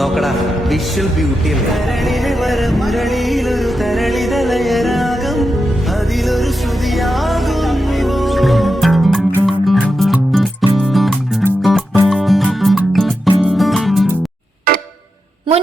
നോക്കടാ. Visual beauty അല്ലേ?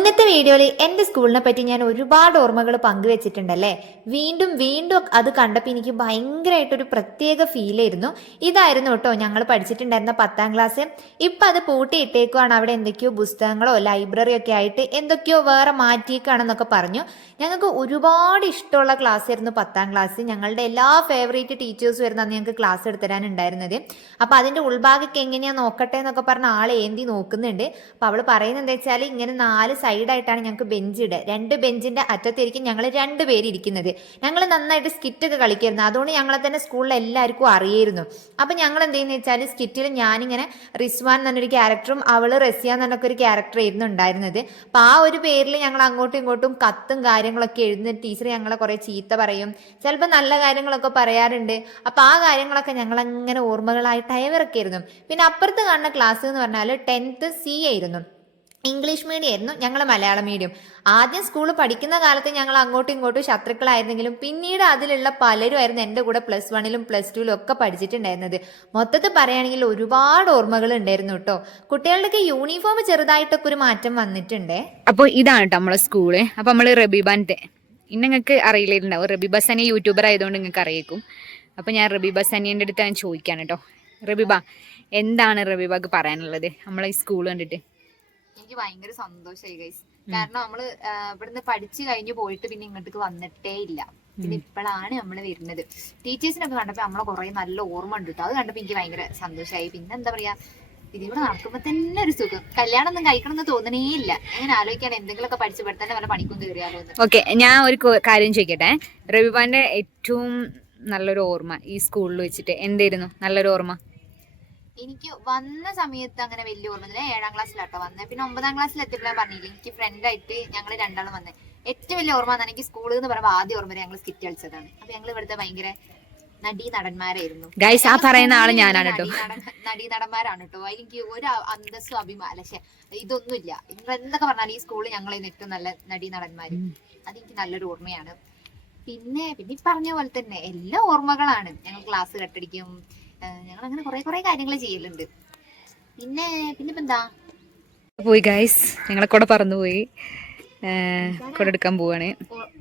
മുന്നത്തെ വീഡിയോയിൽ എന്റെ സ്കൂളിനെ പറ്റി ഞാൻ ഒരുപാട് ഓർമ്മകൾ പങ്കുവെച്ചിട്ടുണ്ടല്ലേ? വീണ്ടും വീണ്ടും അത് കണ്ടപ്പോൾ എനിക്ക് ഭയങ്കരമായിട്ടൊരു പ്രത്യേക ഫീലായിരുന്നു ഇതായിരുന്നു കേട്ടോ ഞങ്ങൾ പഠിച്ചിട്ടുണ്ടായിരുന്ന പത്താം ക്ലാസ് ഇപ്പം അത് പൂട്ടിയിട്ടേക്കുവാണ്. അവിടെ എന്തൊക്കെയോ പുസ്തകങ്ങളോ ലൈബ്രറി ഒക്കെ ആയിട്ട് എന്തൊക്കെയോ വേറെ മാറ്റിയേക്കാണെന്നൊക്കെ പറഞ്ഞു. ഞങ്ങൾക്ക് ഒരുപാട് ഇഷ്ടമുള്ള ക്ലാസ് ആയിരുന്നു പത്താം ക്ലാസ് ഞങ്ങളുടെ എല്ലാ ഫേവറേറ്റ് ടീച്ചേഴ്സ് വരുന്ന അന്ന് ഞങ്ങൾക്ക് ക്ലാസ് എടുത്തരാനുണ്ടായിരുന്നത് അപ്പോൾ അതിന്റെ ഉൾഭാഗമൊക്കെ എങ്ങനെയാ നോക്കട്ടെ എന്നൊക്കെ പറഞ്ഞ ആളെ ഏന്തി നോക്കുന്നുണ്ട്. അപ്പോൾ അവൾ പറയുന്നത് എന്താ വെച്ചാൽ ഇങ്ങനെ നാല് സൈഡായിട്ടാണ് ഞങ്ങൾക്ക് ബെഞ്ച് ഇടുക രണ്ട് ബെഞ്ചിന്റെ അറ്റത്തായിരിക്കും ഞങ്ങൾ രണ്ട് പേര് ഇരിക്കുന്നത്. ഞങ്ങൾ നന്നായിട്ട് സ്കിറ്റൊക്കെ കളിക്കായിരുന്നു. അതുകൊണ്ട് ഞങ്ങളെ തന്നെ സ്കൂളിൽ എല്ലാവർക്കും അറിയായിരുന്നു. അപ്പം ഞങ്ങൾ എന്ത് വെച്ചാൽ സ്കിറ്റിൽ ഞാനിങ്ങനെ റിസ്വാൻ എന്നൊരു ക്യാരക്ടറും അവൾ റസിയ എന്നൊക്കെ ഒരു ക്യാരക്ടർ ആയിരുന്നു ഉണ്ടായിരുന്നത്. അപ്പം ആ ഒരു പേരിൽ ഞങ്ങൾ അങ്ങോട്ടും ഇങ്ങോട്ടും കത്തും കാര്യങ്ങളൊക്കെ എഴുതുന്ന ടീച്ചർ ഞങ്ങളെ കുറേ ചീത്ത പറയും. ചിലപ്പോൾ നല്ല കാര്യങ്ങളൊക്കെ പറയാറുണ്ട്. അപ്പം ആ കാര്യങ്ങളൊക്കെ ഞങ്ങൾ അങ്ങനെ ഓർമ്മകളായിട്ട് ആയിരുന്നു പിന്നെ അപ്പുറത്ത് കാണുന്ന ക്ലാസ് എന്ന് പറഞ്ഞാൽ ടെൻത്ത് സി ആയിരുന്നു. ഇംഗ്ലീഷ് മീഡിയം ആയിരുന്നു ഞങ്ങൾ മലയാളം മീഡിയം. ആദ്യം സ്കൂൾ പഠിക്കുന്ന കാലത്ത് ഞങ്ങൾ അങ്ങോട്ടും ഇങ്ങോട്ടും ശത്രുക്കളായിരുന്നെങ്കിലും പിന്നീട് അതിലുള്ള പലരും ആയിരുന്നു എന്റെ കൂടെ പ്ലസ് വണ്ണിലും പ്ലസ് ടുവിലും ഒക്കെ പഠിച്ചിട്ടുണ്ടായിരുന്നത്. മൊത്തത്തിൽ പറയുകയാണെങ്കിൽ ഒരുപാട് ഓർമ്മകൾ ഉണ്ടായിരുന്നു കേട്ടോ. കുട്ടികളുടെയൊക്കെ യൂണിഫോം ചെറുതായിട്ടൊക്കെ ഒരു മാറ്റം വന്നിട്ടുണ്ടേ? അപ്പോൾ ഇതാണ് നമ്മളെ സ്കൂൾ അപ്പോൾ നമ്മൾ റബീബാന്റെ. ഇന്ന് നിങ്ങൾക്ക് അറിയില്ലുണ്ടാവും റബീബ സനി യൂട്യൂബർ ആയതുകൊണ്ട് നിങ്ങൾക്ക് അറിയിക്കും. അപ്പോൾ ഞാൻ റബീബ സനിയുടെ അടുത്ത് ഞാൻ ചോദിക്കാണ് കേട്ടോ. റബീബ എന്താണ് റബീബക്ക് പറയാനുള്ളത്? നമ്മളെ ഈ സ്കൂൾ കണ്ടിട്ട്. എനിക്ക് ഭയങ്കര സന്തോഷമായി ഗൈസ് കാരണം നമ്മൾ ഇവിടുന്ന് പഠിച്ചു കഴിഞ്ഞു പോയിട്ട് പിന്നെ ഇങ്ങോട്ടേക്ക് വന്നിട്ടേ ഇല്ല. പിന്നെ ഇപ്പോഴാണ് നമ്മൾ വരുന്നത്. ടീച്ചേഴ്സിനൊക്കെ കണ്ടപ്പോ നമ്മളെ കുറെ നല്ല ഓർമ്മ ഉണ്ട് കേട്ടോ അത് കണ്ടപ്പോ എനിക്ക് ഭയങ്കര സന്തോഷമായി പിന്നെ എന്താ പറയാ ഇതിലൂടെ നടക്കുമ്പോ തന്നെ ഒരു സുഖം. കല്യാണം ഒന്നും കഴിക്കണം എന്ന് തോന്നണേ ഇല്ല. അങ്ങനെ ആലോചിക്കാൻ എന്തെങ്കിലുമൊക്കെ പഠിച്ചു ഇവിടെ തന്നെ വല്ല പണിക്കും കയറിയാലോ ഓക്കെ ഞാൻ ഒരു കാര്യം ചോദിക്കട്ടെ? റവിബാന്റെ ഏറ്റവും നല്ലൊരു ഓർമ്മ ഈ സ്കൂളിൽ വെച്ചിട്ട് എന്തായിരുന്നു? നല്ലൊരു ഓർമ്മ? എനിക്ക് വന്ന സമയത്ത് അങ്ങനെ വലിയ ഓർമ്മയില്ല. ഏഴാം ക്ലാസ്സിലാട്ടോ വന്നത് പിന്നെ ഒമ്പതാം ക്ലാസ്സിൽ എത്തിയപ്പോഴാണ് പറഞ്ഞില്ല എനിക്ക് ഫ്രണ്ടായിട്ട് ഞങ്ങൾ രണ്ടാളും വന്നത് ഏറ്റവും വലിയ ഓർമ്മ എന്നാണ് എനിക്ക് സ്കൂളിൽ നിന്ന് പറയുമ്പോൾ ആദ്യ ഓർമ്മ ഞങ്ങൾ സ്കിറ്റ് കളിച്ചതാണ്. അപ്പൊ ഞങ്ങൾ ഇവിടുത്തെ ഭയങ്കര നടീ നടന്മാരായിരുന്നു ഗൈസ് ആ പറയുന്ന ആൾ ഞാനാണ് കേട്ടോ. നടീ നടന്മാരാണ് കേട്ടോ. എനിക്ക് ഒരു അന്തസ്സും അഭിമാനം പക്ഷെ ഇതൊന്നുമില്ല. നിങ്ങൾ എന്തൊക്കെ പറഞ്ഞാലും ഈ സ്കൂളിൽ ഞങ്ങൾ ഏറ്റവും നല്ല നടീ നടന്മാര് അതെനിക്ക് നല്ലൊരു ഓർമ്മയാണ്. പിന്നെ പിന്നെ പറഞ്ഞ പോലെ തന്നെ എല്ലാ ഓർമ്മകളാണ്. ഞങ്ങൾ ക്ലാസ് കട്ടടിക്കും ഞങ്ങൾ അങ്ങനെ കുറെ കുറെ കാര്യങ്ങൾ ചെയ്യലുണ്ട്. പിന്നെ പിന്നെ ഇപ്പൊ എന്താ പോയി ഗൈസ് ഞങ്ങളെ കൂടെ പറന്നുപോയി കുട എടുക്കാൻ പോവാണ്.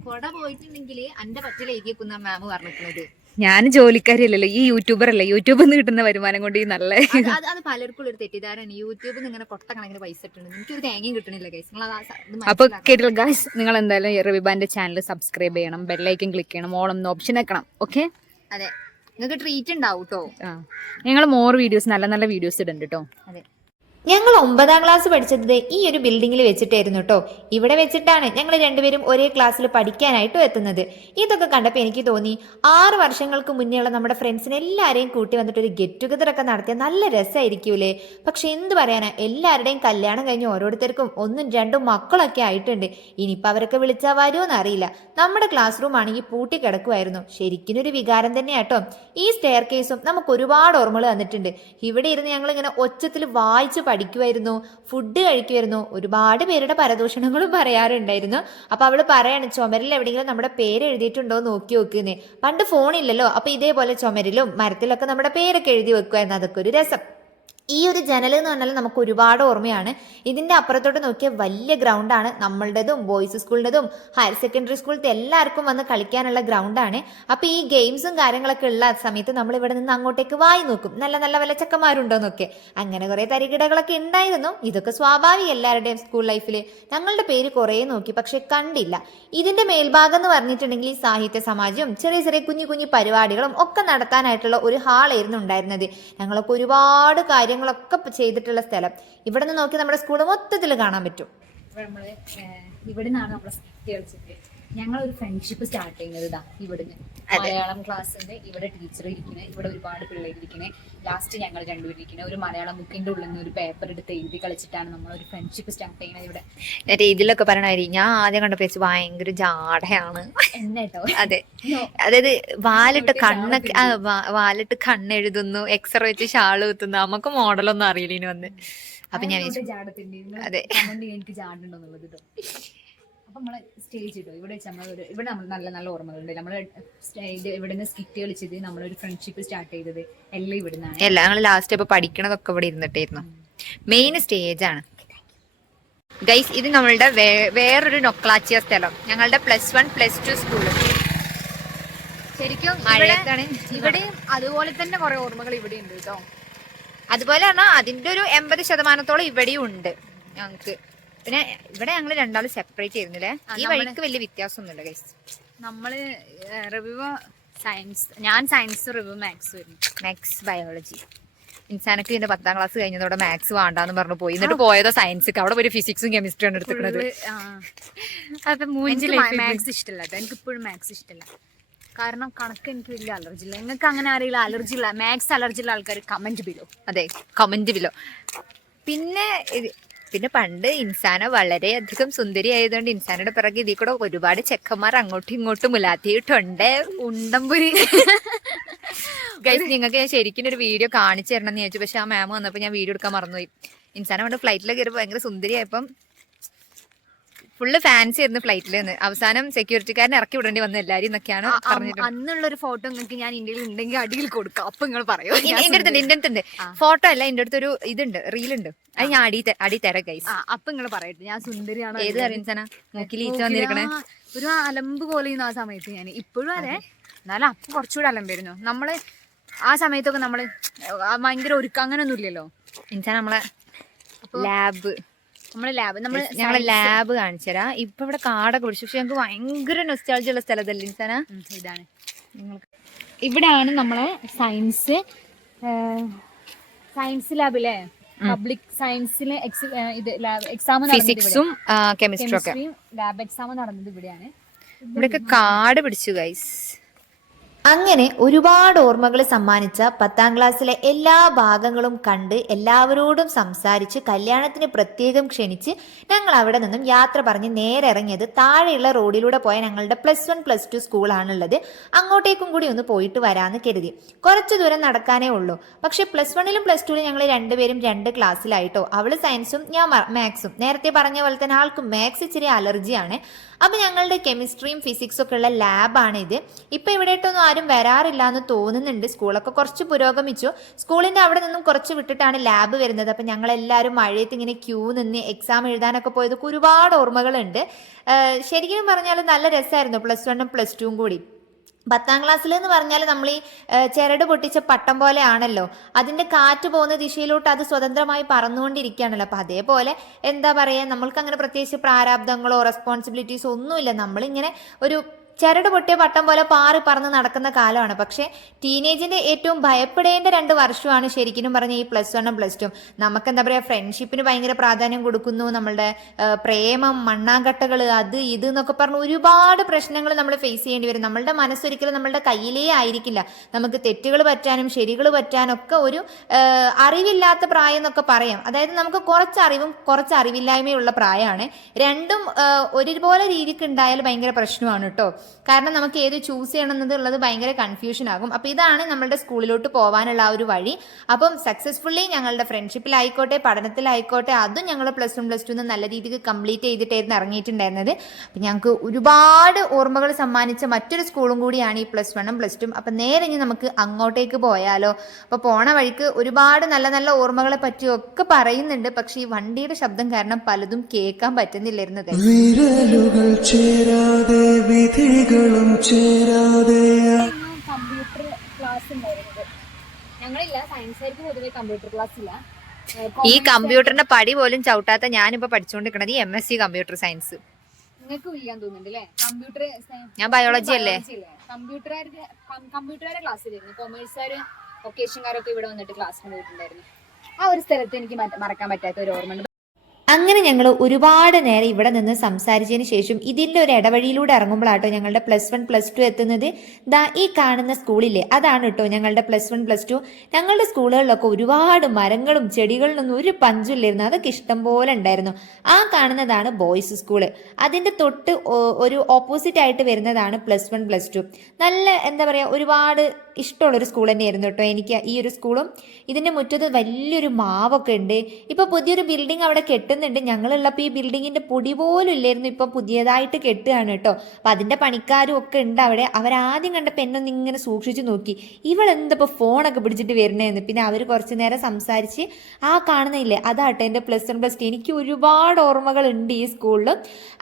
കുട പോയിട്ടുണ്ടെങ്കിൽ അന്റെ പറ്റിലേക്കുന്ന മാം പറഞ്ഞിട്ടുള്ളത് ഞാൻ ജോലിക്കാരിയല്ലല്ലോ ഈ യൂട്യൂബർ അല്ലേ യൂട്യൂബിൽ നിന്ന് കിട്ടുന്ന വരുമാനം കൊണ്ട് ഈ നല്ല അത് പലർക്കും ഒരു തെറ്റിദ്ധാരണ യൂട്യൂബിൽ നിന്ന് ഇങ്ങനെ കൊട്ടക്കണക്കിന് പൈസ ഇട്ടുണ്ട് എനിക്കൊരു തേങ്ങയും കിട്ടണില്ല ഗൈസ് അപ്പൊ കേട്ടില്ല ഗൈസ് നിങ്ങൾ എന്തായാലും റബിബാന്റെ ചാനൽ സബ്സ്ക്രൈബ് ചെയ്യണം ബെല്ലൈക്കൻ ക്ലിക്ക് ചെയ്യണം ഓൺ എന്ന ഓപ്ഷൻ വെക്കണം ഓക്കെ അതെ. നിങ്ങൾക്ക് ട്രീറ്റ് ഉണ്ടാവും കേട്ടോ നിങ്ങൾ ഞങ്ങൾ മോർ വീഡിയോസ് നല്ല നല്ല വീഡിയോസ് ഇടുന്നുണ്ട് കേട്ടോ അതെ. ഞങ്ങൾ ഒമ്പതാം ക്ലാസ് പഠിച്ചത് ഈ ഒരു ബിൽഡിങ്ങിൽ വെച്ചിട്ടായിരുന്നു കേട്ടോ ഇവിടെ വെച്ചിട്ടാണ് ഞങ്ങൾ രണ്ടുപേരും ഒരേ ക്ലാസ്സിൽ പഠിക്കാനായിട്ടും എത്തുന്നത്. ഇതൊക്കെ കണ്ടപ്പോൾ എനിക്ക് തോന്നി ആറ് വർഷങ്ങൾക്ക് മുന്നേയുള്ള നമ്മുടെ ഫ്രണ്ട്സിനെ എല്ലാവരെയും കൂട്ടി വന്നിട്ട് ഒരു ഗെറ്റ് ടുഗദർ ഒക്കെ നടത്തിയ നല്ല രസമായിരിക്കൂലേ പക്ഷെ എന്ത് പറയാനാ എല്ലാവരുടെയും കല്യാണം കഴിഞ്ഞ് ഓരോരുത്തർക്കും ഒന്നും രണ്ടും മക്കളൊക്കെ ആയിട്ടുണ്ട്. ഇനിയിപ്പോൾ അവരൊക്കെ വിളിച്ചാൽ വരുമോ അറിയില്ല. നമ്മുടെ ക്ലാസ് റൂം ആണെങ്കിൽ പൂട്ടി കിടക്കുമായിരുന്നു ശരിക്കും ഒരു വികാരം തന്നെയാട്ടോ ഈ സ്റ്റെയർ കേസും നമുക്ക് ഒരുപാട് ഓർമ്മകൾ തന്നിട്ടുണ്ട് ഇവിടെ ഇരുന്ന് ഞങ്ങൾ ഇങ്ങനെ ഒച്ചത്തിൽ വായിച്ച് പഠിക്കുമായിരുന്നു ഫുഡ് കഴിക്കുമായിരുന്നു ഒരുപാട് പേരുടെ പരദൂഷണങ്ങളും പറയാറുണ്ടായിരുന്നു. അപ്പോൾ അവൾ പറയാണ് ചുമരിൽ എവിടെയെങ്കിലും നമ്മുടെ പേര് എഴുതിയിട്ടുണ്ടോ നോക്കി നോക്കുന്നേ പണ്ട് ഫോണില്ലല്ലോ അപ്പോൾ ഇതേപോലെ ചുമരിലും മരത്തിലൊക്കെ നമ്മുടെ പേരൊക്കെ എഴുതി വെക്കുമായിരുന്നു അതൊക്കെ ഒരു രസം. ഈ ഒരു ജനൽ എന്ന് പറഞ്ഞാൽ നമുക്ക് ഒരുപാട് ഓർമ്മയാണ്. ഇതിന്റെ അപ്പുറത്തോട്ട് നോക്കിയാൽ വലിയ ഗ്രൗണ്ടാണ് നമ്മളുടേതും ബോയ്സ് സ്കൂളിന്റെതും ഹയർ സെക്കൻഡറി സ്കൂളിലത്തെ എല്ലാവർക്കും വന്ന് കളിക്കാനുള്ള ഗ്രൗണ്ടാണ് അപ്പോൾ ഈ ഗെയിംസും കാര്യങ്ങളൊക്കെ ഉള്ള സമയത്ത് നമ്മൾ ഇവിടെ നിന്ന് അങ്ങോട്ടേക്ക് വായി നോക്കും. നല്ല നല്ല വല്ല ചെക്കന്മാരുണ്ടോന്നൊക്കെ അങ്ങനെ കുറേ തരികിടകളൊക്കെ ഉണ്ടായിരുന്നു. ഇതൊക്കെ സ്വാഭാവിക എല്ലാവരുടെയും സ്കൂൾ ലൈഫിൽ ഞങ്ങളുടെ പേര് കുറേ നോക്കി പക്ഷെ കണ്ടില്ല. ഇതിന്റെ മേൽഭാഗം എന്ന് പറഞ്ഞിട്ടുണ്ടെങ്കിൽ സാഹിത്യ സമാജവും ചെറിയ ചെറിയ കുഞ്ഞു കുഞ്ഞു പരിപാടികളും ഒക്കെ നടത്താനായിട്ടുള്ള ഒരു ഹാളായിരുന്നു ഉണ്ടായിരുന്നത്. ഞങ്ങളൊക്കെ ഒരുപാട് കാര്യങ്ങളൊക്കെ ചെയ്തിട്ടുള്ള സ്ഥലം. ഇവിടെ നിന്ന് നോക്കി നമ്മുടെ സ്കൂൾ മൊത്തത്തിൽ കാണാൻ പറ്റും. ഇവിടെ നിന്നാണ് നമ്മളെ ഞങ്ങൾ ഒരു ഫ്രണ്ട്ഷിപ്പ് സ്റ്റാർട്ട് ചെയ്യുന്നത് ഇതാ ഇവിടുന്ന്. മലയാളം ക്ലാസ്സിന്റെ ഇവിടെ ടീച്ചർ ഇരിക്കണേ ഇവിടെ ഒരുപാട് പിള്ളേർ ഇരിക്കണേ. ലാസ്റ്റ് ഞങ്ങൾ രണ്ടുപേരും ഒരു മലയാളം ബുക്കിന്റെ ഉള്ളിൽ നിന്ന് ഒരു പേപ്പർ എടുത്ത് എഴുതി കളിച്ചിട്ടാണ് നമ്മൾ ഒരു ഫ്രണ്ട്ഷിപ്പ് സ്റ്റാർട്ട് ചെയ്യുന്നത് ഇവിടെ. എന്നിട്ട് ഇതിലൊക്കെ പറയണ ഞാൻ ആദ്യം കണ്ടപ്പോ വെച്ച് ഭയങ്കര ജാടയാണ്. എന്നെട്ടോ അതെ. അതായത് വാലിട്ട് കണ്ണൊക്കെ വാലിട്ട് കണ്ണ് എഴുതുന്നു കണ്ണെഴുതുന്നു എക്സ്റേ വെച്ച് ഷാൾ കുത്തുന്നു. നമുക്ക് മോഡലൊന്നും അറിയില്ല ഇനി വന്ന് അപ്പൊ ഞാൻ അതെ. എനിക്ക് ജാടുണ്ടോ എന്നുള്ളത് കേട്ടോ. അപ്പൊ നമ്മൾ സ്റ്റേജ് ഇടും. ഇവിടെ വെച്ച് നമ്മൾ ഒരു ഇവിടെ നമ്മൾ നല്ല നല്ല ഓർമ്മകളുണ്ട്. നമ്മൾ ഇവിടെ നിന്ന് സ്കിറ്റ് കളിച്ചത് നമ്മളൊരു ഫ്രണ്ട്ഷിപ്പ് സ്റ്റാർട്ട് ചെയ്തത് എല്ലാം ഇവിടുന്നാണ്. എല്ലാം ഞങ്ങൾ ലാസ്റ്റ് ഇപ്പോൾ പഠിക്കണതൊക്കെ ഇവിടെ ഇരുന്നിട്ടായിരുന്നു. മെയിൻ സ്റ്റേജ് ആണ്. ഗൈസ് ഇത് നമ്മളുടെ വേ- വേറൊരു നൊക്ലാച്ചിയ സ്ഥലം. ഞങ്ങളുടെ plus one plus two school ശരിക്കും മഴയത്താണ്. ഇവിടെ അതുപോലെ തന്നെ കുറെ ഓർമ്മകൾ ഇവിടെ ഉണ്ട് കേട്ടോ. അതുപോലെ പറഞ്ഞാൽ അതിന്റെ ഒരു എൺപത് ശതമാനത്തോളം ഇവിടെയും ഉണ്ട് ഞങ്ങക്ക്. പിന്നെ ഇവിടെ ഞങ്ങൾ രണ്ടാളും സെപ്പറേറ്റ് ചെയ്യുന്നില്ലേ ഈ വഴിക്ക് വലിയ വ്യത്യാസമൊന്നുമില്ല ഗൈസ് നമ്മൾ റിവ്യൂ സയൻസ് ഞാൻ സയൻസ് റിവ്യൂ മാത്സ് വരുന്നു. മാത്സ് ബയോളജി ഇൻസാനക്ക് ഇതിന്റെ പത്താം ക്ലാസ് കഴിഞ്ഞതോടെ മാത്സ് വേണ്ടാന്ന് പറഞ്ഞു പോയി. എന്നിട്ട് പോയതോ സയൻസ് അവിടെ പോയി ഫിസിക്സും കെമിസ്ട്രിയാണ് എടുത്തിട്ടുള്ളത് അപ്പൊ മൂഞ്ചിൽ മാത്സ് ഇഷ്ടമല്ല എനിക്ക് ഇപ്പോഴും മാത്സ് ഇഷ്ടമല്ല കാരണം കണക്ക് എനിക്ക് വലിയ അലർജി ഇല്ല. നിങ്ങൾക്ക് അങ്ങനെ ആരെങ്കിലും അലർജി ഇല്ല. മാത്സ് അലർജി ഉള്ള ആൾക്കാർ കമന്റ് ബിലോ അതെ കമന്റ് ബിലോ പിന്നെ പിന്നെ പണ്ട് ഇൻസാന വളരെയധികം സുന്ദരി ആയതുകൊണ്ട് ഇൻസാനയുടെ പിറകെ ഇതിൽ കൂടെ ഒരുപാട് ചെക്കന്മാർ അങ്ങോട്ടും ഇങ്ങോട്ടും മുലാത്തിയിട്ടുണ്ട് ഉണ്ടംപുരി. ഗൈസ് നിങ്ങൾക്ക് ഞാൻ ശരിക്കും ഒരു വീഡിയോ കാണിച്ചു തരണം എന്ന് ചോദിച്ചു പക്ഷെ ആ മാം വന്നപ്പോൾ ഞാൻ വീഡിയോ എടുക്കാൻ മറന്നുപോയി. ഇൻസാന പണ്ട് ഫ്ലൈറ്റിൽ കയറി ഭയങ്കര സുന്ദരിയായപ്പം ഫുള്ള് ഫാൻസി ആയിരുന്നു ഫ്ലൈറ്റിൽ നിന്ന് അവസാനം സെക്യൂരിറ്റിക്കാരനെ ഇറക്കി വിടേണ്ടി വന്നു എല്ലാരും എന്നൊക്കെയാണ് പറഞ്ഞിട്ട് അന്നുള്ള ഒരു ഫോട്ടോ നിങ്ങൾക്ക് ഞാൻ ഇന്ത്യയിൽ ഉണ്ടെങ്കിൽ അടിയിൽ കൊടുക്കാം. അപ്പൊ നിങ്ങൾ പറയൂ. എന്റെ അടുത്തുണ്ട് എന്റെ അടുത്തുണ്ട്. ഫോട്ടോ അല്ല എന്റെ അടുത്തൊരു ഇതുണ്ട് റീലുണ്ട് അത് ഞാൻ അടി അടി തരാം ഗൈസ് അപ്പൊ നിങ്ങൾ പറയട്ടെ. ഞാൻ സുന്ദരിയാണ് ഏത്? അറിയാൻ മൂക്കിൽ ഈച്ച വന്നിരിക്കണേ? ഒരു അലമ്പ് പോലെ ആ സമയത്ത് ഞാൻ. ഇപ്പോഴും അതെ. എന്നാലും അപ്പൊ കുറച്ചുകൂടെ അലമ്പായിരുന്നു. നമ്മൾ ആ സമയത്തൊക്കെ നമ്മൾ ഭയങ്കര ഒരുക്കം അങ്ങനൊന്നും ഇല്ലല്ലോ. നമ്മളെ ലാബ് നമ്മൾ ലാബ് നമ്മൾ ഞങ്ങളെ ലാബ് കാണിച്ചുതരാ. ഇപ്പൊ ഇവിടെ കാടൊക്കെ പിടിച്ചു. പക്ഷെ ഞങ്ങൾക്ക് ഭയങ്കര നൊസ്റ്റാൾജി ഉള്ള സ്ഥലത്തല്ലേ ഇൻസാന ഇതാണ്. ഇതാണ് ഇവിടെയാണ് നമ്മളെ സയൻസ് സയൻസ് ലാബിലെ പബ്ലിക് സയൻസിലെ ഇത് എക്സാം ഫിസിക്സും കെമിസ്ട്രിയൊക്കെ ലാബ് എക്സാം നടന്നത് ഇവിടെയാണ്. ഇവിടെയൊക്കെ കാട് പിടിച്ചു ഗൈസ് അങ്ങനെ ഒരുപാട് ഓർമ്മകൾ സമ്മാനിച്ച പത്താം ക്ലാസ്സിലെ എല്ലാ ഭാഗങ്ങളും കണ്ട് എല്ലാവരോടും സംസാരിച്ച് കല്യാണത്തിന് പ്രത്യേകം ക്ഷണിച്ച് ഞങ്ങൾ അവിടെ നിന്നും യാത്ര പറഞ്ഞ് നേരെ ഇറങ്ങിയത് താഴെയുള്ള റോഡിലൂടെ പോയ ഞങ്ങളുടെ പ്ലസ് വൺ പ്ലസ് ടു സ്കൂളാണുള്ളത് അങ്ങോട്ടേക്കും കൂടി ഒന്ന് പോയിട്ട് വരാമെന്ന് കരുതി. കുറച്ച് ദൂരം നടക്കാനേ ഉള്ളൂ. പക്ഷേ പ്ലസ് വണ്ണിലും പ്ലസ് ടുവിലും ഞങ്ങൾ രണ്ടുപേരും രണ്ട് ക്ലാസ്സിലായിട്ടോ. അവൾ സയൻസും ഞാൻ മാത്സും. നേരത്തെ പറഞ്ഞ പോലെ തന്നെ ആൾക്ക് മാത്സ് ഇച്ചിരി അലർജിയാണ്. അപ്പം ഞങ്ങളുടെ കെമിസ്ട്രിയും ഫിസിക്സും ഒക്കെ ഉള്ള ലാബാണ് ഇത് ഇപ്പം ഇവിടെയിട്ടൊന്നും ആരും വരാറില്ല എന്ന് തോന്നുന്നുണ്ട്. സ്കൂളൊക്കെ കുറച്ച് പുരോഗമിച്ചു. സ്കൂളിന്റെ അവിടെ നിന്നും കുറച്ച് വിട്ടിട്ടാണ് ലാബ് വരുന്നത്. അപ്പം ഞങ്ങൾ എല്ലാവരും മഴയത്ത് ഇങ്ങനെ ക്യൂ നിന്ന് എക്സാം എഴുതാനൊക്കെ പോയതൊക്കെ ഒരുപാട് ഓർമ്മകളുണ്ട്. ശരിക്കും പറഞ്ഞാൽ നല്ല രസമായിരുന്നു പ്ലസ് വണ്ണും പ്ലസ് ടുവും കൂടി. പത്താം ക്ലാസ്സിൽ എന്ന് പറഞ്ഞാൽ നമ്മൾ ഈ ചിരട് പൊട്ടിച്ച പട്ടം പോലെയാണല്ലോ. അതിന്റെ കാറ്റ് പോകുന്ന ദിശയിലോട്ട് അത് സ്വതന്ത്രമായി പറന്നുകൊണ്ടിരിക്കുകയാണല്ലോ. അപ്പോൾ അതേപോലെ എന്താ പറയുക നമ്മൾക്ക് അങ്ങനെ പ്രത്യേകിച്ച് പ്രാരാബ്ദങ്ങളോ റെസ്പോൺസിബിലിറ്റീസോ ഒന്നുമില്ല. നമ്മളിങ്ങനെ ഒരു ചരട് പൊട്ടിയ പട്ടം പോലെ പാറി പറന്ന് നടക്കുന്ന കാലമാണ്. പക്ഷേ ടീനേജിന്റെ ഏറ്റവും ഭയപ്പെടേണ്ട രണ്ട് വർഷമാണ് ശരിക്കും പറഞ്ഞ ഈ പ്ലസ് വണ്ണും പ്ലസ് ടു നമുക്ക് എന്താ പറയുക ഫ്രണ്ട്ഷിപ്പിന് ഭയങ്കര പ്രാധാന്യം കൊടുക്കുന്നു. നമ്മളുടെ പ്രേമം മണ്ണാങ്കട്ടകൾ അത് ഇത് എന്നൊക്കെ പറഞ്ഞ് ഒരുപാട് പ്രശ്നങ്ങൾ നമ്മൾ ഫേസ് ചെയ്യേണ്ടി വരും. നമ്മളുടെ മനസ്സൊരിക്കലും നമ്മളുടെ കയ്യിലേ ആയിരിക്കില്ല. നമുക്ക് തെറ്റുകൾ പറ്റാനും ശരികൾ പറ്റാനും ഒക്കെ ഒരു അറിവില്ലാത്ത പ്രായം എന്നൊക്കെ പറയാം. അതായത് നമുക്ക് കുറച്ച് അറിവും കുറച്ച് അറിവില്ലായ്മയുള്ള പ്രായമാണ്. രണ്ടും ഒരുപോലെ രീതിക്ക് ഉണ്ടായാൽ ഭയങ്കര പ്രശ്നമാണ് കേട്ടോ കാരണം നമുക്ക് ഏത് ചൂസ് ചെയ്യണം എന്നുള്ളത് ഭയങ്കര കൺഫ്യൂഷൻ ആകും. അപ്പോൾ ഇതാണ് നമ്മളുടെ സ്കൂളിലോട്ട് പോകാനുള്ള ആ ഒരു വഴി. അപ്പം സക്സസ്ഫുള്ളി ഞങ്ങളുടെ ഫ്രണ്ട്ഷിപ്പിലായിക്കോട്ടെ പഠനത്തിലായിക്കോട്ടെ അതും ഞങ്ങൾ പ്ലസ് വൺ പ്ലസ് ടു നല്ല രീതിക്ക് കംപ്ലീറ്റ് ചെയ്തിട്ടായിരുന്നു ഇറങ്ങിയിട്ടുണ്ടായിരുന്നത്. അപ്പം ഞങ്ങൾക്ക് ഒരുപാട് ഓർമ്മകൾ സമ്മാനിച്ച മറ്റൊരു സ്കൂളും കൂടിയാണ് ഈ പ്ലസ് വണ്ണും പ്ലസ് ടു അപ്പം നേരെ ഇനി നമുക്ക് അങ്ങോട്ടേക്ക് പോയാലോ. അപ്പോൾ പോണ വഴിക്ക് ഒരുപാട് നല്ല നല്ല ഓർമ്മകളെ പറ്റിയൊക്കെ പറയുന്നുണ്ട്. പക്ഷേ ഈ വണ്ടിയുടെ ശബ്ദം കാരണം പലതും കേൾക്കാൻ പറ്റുന്നില്ലായിരുന്നു. ചേരാതെ വിരലുകൾ ചേരാതെ വിധികളും ചേരാതെ. കമ്പ്യൂട്ടർ ക്ലാസ് ഉണ്ടായിരുന്നത്. ഞങ്ങളില്ല പൊതുവെ കമ്പ്യൂട്ടർ ക്ലാസ് ഇല്ല. ഈ കമ്പ്യൂട്ടറിന്റെ പടി പോലും ചവിട്ടാത്ത ഞാനിപ്പോ പഠിച്ചുകൊണ്ടിരിക്കണത് ഈ M S C computer science നിങ്ങൾക്ക് ഇല്ലാൻ തോന്നുന്നുണ്ട് അല്ലേ? കമ്പ്യൂട്ടർ ഞാൻ ബയോളജി അല്ലേ? കമ്പ്യൂട്ടറുകാരുടെ കമ്പ്യൂട്ടറുകാരുടെ ക്ലാസ്സിലായിരുന്നു കൊമേഴ്സുകാര് വൊക്കേഷൻകാരൊക്കെ ഇവിടെ വന്നിട്ട് ക്ലാസ്സിന് പോയിട്ടുണ്ടായിരുന്നു. ആ ഒരു സ്ഥലത്ത് എനിക്ക് മറക്കാൻ പറ്റാത്ത ഒരു ഓർമ്മ അങ്ങനെ ഞങ്ങൾ ഒരുപാട് നേരം ഇവിടെ നിന്ന് സംസാരിച്ചതിന് ശേഷം ഇതിന്റെ ഒരു ഇടവഴിയിലൂടെ ഇറങ്ങുമ്പോഴാട്ടോ ഞങ്ങളുടെ പ്ലസ് വൺ പ്ലസ് ടു എത്തുന്നത്. ദാ ഈ കാണുന്ന സ്കൂളില്ലേ അതാണ് കേട്ടോ ഞങ്ങളുടെ പ്ലസ് വൺ പ്ലസ് ടു ഞങ്ങളുടെ സ്കൂളുകളിലൊക്കെ ഒരുപാട് മരങ്ങളും ചെടികളിലൊന്നും ഒരു പഞ്ചുമില്ലായിരുന്നു അതൊക്കെ ഇഷ്ടം പോലെ ഉണ്ടായിരുന്നു. ആ കാണുന്നതാണ് ബോയ്സ് സ്കൂൾ അതിന്റെ തൊട്ട് ഒരു ഓപ്പോസിറ്റ് ആയിട്ട് വരുന്നതാണ് പ്ലസ് വൺ പ്ലസ് ടു നല്ല എന്താ പറയുക ഒരുപാട് ഇഷ്ടമുള്ളൊരു സ്കൂൾ തന്നെയായിരുന്നു കേട്ടോ എനിക്ക് ഈ ഒരു സ്കൂളും ഇതിന്റെ മുറ്റത്ത് വലിയൊരു മാവൊക്കെ ഉണ്ട്. ഇപ്പോൾ പുതിയൊരു ബിൽഡിംഗ് അവിടെ കെട്ടുന്നുണ്ട് ഞങ്ങളുള്ളപ്പോൾ ഈ ബിൽഡിങ്ങിന്റെ പൊടി പോലും ഇല്ലായിരുന്നു. ഇപ്പൊ പുതിയതായിട്ട് കെട്ടുകയാണ് കേട്ടോ. അപ്പൊ അതിന്റെ പണിക്കാരും ഒക്കെ ഉണ്ട് അവിടെ. അവരാദ്യം കണ്ടപ്പോൾ എന്നെ ഇങ്ങനെ സൂക്ഷിച്ചു നോക്കി. ഇവളെന്തപ്പോൾ ഫോണൊക്കെ പിടിച്ചിട്ട് വരണേന്ന് പിന്നെ അവർ കുറച്ച് നേരം സംസാരിച്ച് ആ കാണുന്നില്ലേ? അതാട്ടെ എന്റെ പ്ലസ് വൺ പ്ലസ് ടു എനിക്ക് ഒരുപാട് ഓർമ്മകളുണ്ട് ഈ സ്കൂളിലും.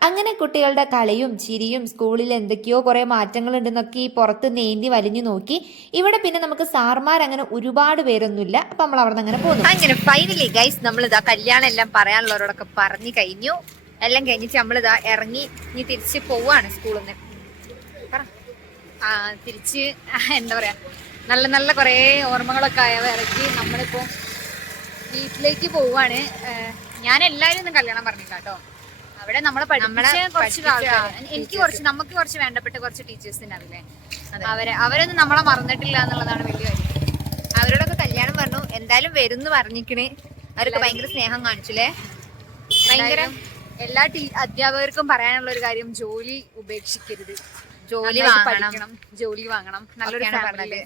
അങ്ങനെ കുട്ടികളുടെ കളിയും ചിരിയും സ്കൂളിൽ എന്തൊക്കെയോ കുറേ മാറ്റങ്ങളുണ്ടെന്നൊക്കെ ഈ പുറത്ത് നീന്തി വലിഞ്ഞു നോക്കി. ഇവിടെ പിന്നെ നമുക്ക് സാർമാർ അങ്ങനെ ഒരുപാട് പേരൊന്നുമില്ല. അപ്പം നമ്മൾ അവിടെ നിന്ന് അങ്ങനെ പോകുന്നു അങ്ങനെ ഫൈനലി ഗൈസ് നമ്മളിതാ കല്യാണം എല്ലാം പറയാനുള്ളവരോടൊക്കെ പറഞ്ഞു കഴിഞ്ഞു. എല്ലാം കഴിഞ്ഞിട്ട് നമ്മളിതാ ഇറങ്ങി ഇനി തിരിച്ച് പോവാണ് സ്കൂളിൽ നിന്ന് തിരിച്ച് എന്താ പറയാ നല്ല നല്ല കുറേ ഓർമ്മകളൊക്കെ ആയവ ഇറക്കി നമ്മളിപ്പോ വീട്ടിലേക്ക് പോവാണ്. ഞാൻ എല്ലാരും ഒന്നും കല്യാണം പറഞ്ഞില്ല കേട്ടോ അവിടെ നമ്മളെ കുറച്ച് എനിക്ക് കുറച്ച് നമുക്ക് കുറച്ച് വേണ്ടപ്പെട്ട കുറച്ച് ടീച്ചേഴ്സ് ഉണ്ടാവില്ലേ അവരെ അവരൊന്നും നമ്മളെ മറന്നിട്ടില്ല എന്നുള്ളതാണ് വലിയ കാര്യം. അവരോടൊക്കെ കല്യാണം പറഞ്ഞു. എന്തായാലും എന്ന് പറഞ്ഞിക്കണ്. അവരൊക്കെ ഭയങ്കര സ്നേഹം കാണിച്ചില്ലേ ഭയങ്കര എല്ലാ അധ്യാപകർക്കും പറയാനുള്ള ഒരു കാര്യം ജോലി ഉപേക്ഷിക്കരുത്. ജോലി വാങ്ങണം. ജോലി വാങ്ങണം നല്ലൊരു പറഞ്ഞത്.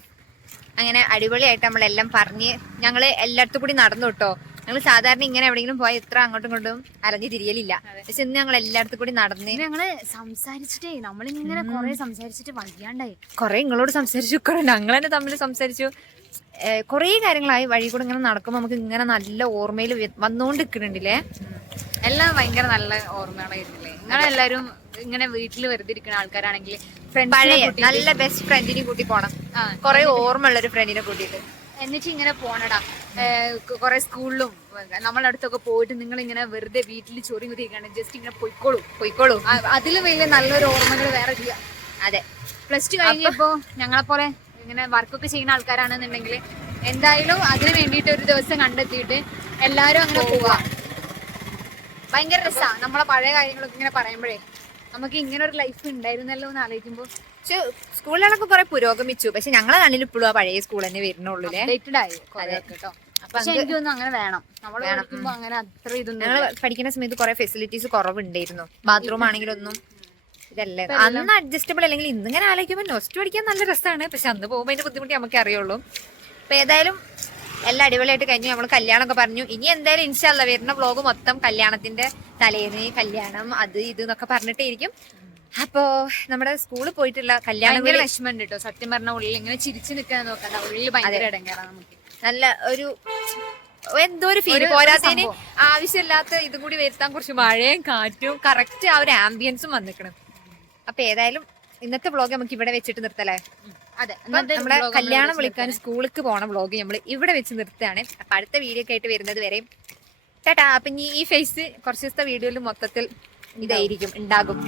അങ്ങനെ അടിപൊളിയായിട്ട് നമ്മളെല്ലാം പറഞ്ഞ് ഞങ്ങൾ എല്ലായിടത്തും കൂടി നടന്നു കേട്ടോ. ഞങ്ങൾ സാധാരണ ഇങ്ങനെ എവിടെയെങ്കിലും പോയാൽ ഇത്ര അങ്ങോട്ടും ഇങ്ങോട്ടും അലഞ്ഞു തിരിയലില്ല. പക്ഷെ ഇന്ന് ഞങ്ങൾ എല്ലായിടത്തും കൂടി നടന്ന് ഞങ്ങൾ സംസാരിച്ചിട്ടേ നമ്മളിങ്ങനെ കുറെ സംസാരിച്ചിട്ട് വഴിയാണ്ടായി കുറെ നിങ്ങളോട് സംസാരിച്ചു. കുറെ ഞങ്ങൾ തന്നെ തമ്മിൽ സംസാരിച്ചു കുറെ കാര്യങ്ങളായി വഴി കൂടെ ഇങ്ങനെ നടക്കുമ്പോൾ നമുക്ക് ഇങ്ങനെ നല്ല ഓർമ്മയിൽ വന്നുകൊണ്ട് നിൽക്കുന്നുണ്ടല്ലേ എല്ലാം ഭയങ്കര നല്ല ഓർമ്മകളായിരുന്നില്ലേ? നിങ്ങളെല്ലാരും ഇങ്ങനെ വീട്ടിൽ വെറുതെ ഇരിക്കുന്ന ആൾക്കാരാണെങ്കിൽ പഴയ നല്ല ബെസ്റ്റ് ഫ്രണ്ടിനെ കൂട്ടി പോണം. കൊറേ കുറെ ഓർമ്മ ഉള്ള ഒരു ഫ്രണ്ടിനെ കൂട്ടിയിട്ട്. എന്നിട്ട് ഇങ്ങനെ പോണടാ. കുറെ സ്കൂളിലും നമ്മളെ അടുത്തൊക്കെ പോയിട്ട് നിങ്ങൾ ഇങ്ങനെ വെറുതെ വീട്ടിൽ ചൊറി കുത്തിയിരിക്കാണ് ജസ്റ്റ് ഇങ്ങനെ പൊയ്ക്കോളൂ. പൊയ്ക്കോളൂ. അതിലും വലിയ നല്ലൊരു ഓർമ്മകൾ വേറെ ഇല്ല. അതെ. പ്ലസ് ടു കഴിഞ്ഞപ്പോ ഞങ്ങളെ പോലെ ഇങ്ങനെ വർക്കൊക്കെ ചെയ്യുന്ന ആൾക്കാരാണെന്നുണ്ടെങ്കിൽ എന്തായാലും അതിന് വേണ്ടിയിട്ട് ഒരു ദിവസം കണ്ടെത്തിയിട്ട് എല്ലാരും അങ്ങനെ പോവാ. ഭയങ്കര രസമാണ് നമ്മളെ പഴയ കാര്യങ്ങളൊക്കെ ഇങ്ങനെ പറയുമ്പോഴേ നമുക്ക് ഇങ്ങനെ ഒരു ലൈഫ് ഉണ്ടായിരുന്നല്ലോ എന്ന് ആലോചിക്കുമ്പോൾ പക്ഷെ സ്കൂളുകളൊക്കെ കുറെ പുരോഗമിച്ചു. പക്ഷെ ഞങ്ങളെ കണ്ണിൽ ഇപ്പോഴും ആ പഴയ സ്കൂൾ തന്നെ വരുന്നുള്ളൂ അപ്ഡേറ്റഡ് ആയി കേട്ടോ. അപ്പൊ പക്ഷെ എനിക്കൊന്നും അങ്ങനെ വേണം. നമ്മൾ അങ്ങനെ അത്ര ഇതൊന്നും ഞങ്ങൾ പഠിക്കുന്ന സമയത്ത് കുറെ ഫെസിലിറ്റീസ് കുറവുണ്ടായിരുന്നു. ബാത്റൂം ആണെങ്കിലൊന്നും ഇതല്ലേ? അന്ന് അഡ്ജസ്റ്റബിൾ അല്ലെങ്കിൽ ഇന്നിങ്ങനെ ആലോചിക്കുമ്പോൾ നോസ്റ്റ് പഠിക്കാൻ നല്ല രസമാണ് പക്ഷെ അന്ന് പോകുമ്പോൾ അതിന്റെ ബുദ്ധിമുട്ട് നമുക്ക് അറിയുള്ളൂ അപ്പൊ ഏതായാലും എല്ലാം അടിപൊളിയായിട്ട് കഴിഞ്ഞു. നമ്മൾ കല്യാണമൊക്കെ പറഞ്ഞു. ഇനി എന്തായാലും ഇൻഷാല്ല വരുന്ന വ്ലോഗ് മൊത്തം കല്യാണത്തിന്റെ തലേന്ന് കല്യാണം അത് ഇത് എന്നൊക്കെ പറഞ്ഞിട്ടേയിരിക്കും. അപ്പോ നമ്മുടെ സ്കൂളിൽ പോയിട്ടുള്ള കല്യാണം വിഷമമുണ്ട് കേട്ടോ സത്യം പറഞ്ഞ ഉള്ളിൽ ഇങ്ങനെ ചിരിച്ചു നിൽക്കാൻ നോക്കണ്ട. ഉള്ളിൽ ഭയങ്കര ഇടങ്ങാറാണ് നമുക്ക്. നല്ല ഒരു എന്തോ ഒരു ഫീൽ പോരാത്തതിന്. ആവശ്യമില്ലാത്ത ഇതും കൂടി വരുത്താൻ കുറച്ച് മഴയും കാറ്റും കറക്റ്റ് ആ ഒരു ആംബിയൻസും വന്നിക്കണം. അപ്പൊ ഏതായാലും ഇന്നത്തെ വ്ളോഗ് നമുക്ക് ഇവിടെ വെച്ചിട്ട് നിർത്തല്ലേ അതെ. നമ്മളെ നമ്മുടെ കല്യാണം വിളിക്കാൻ സ്കൂളിലേക്ക് പോണ വ്ളോഗ് നമ്മൾ ഇവിടെ വെച്ച് നിർത്തുകയാണ്. അപ്പൊ അടുത്ത വീഡിയോ ഒക്കെ ആയിട്ട് വരുന്നത് വരെ ടാറ്റാ അപ്പൊ ഈ ഫേസ് കുറച്ച് ദിവസത്തെ വീഡിയോയിൽ മൊത്തത്തിൽ ഇതായിരിക്കും ഉണ്ടാകും.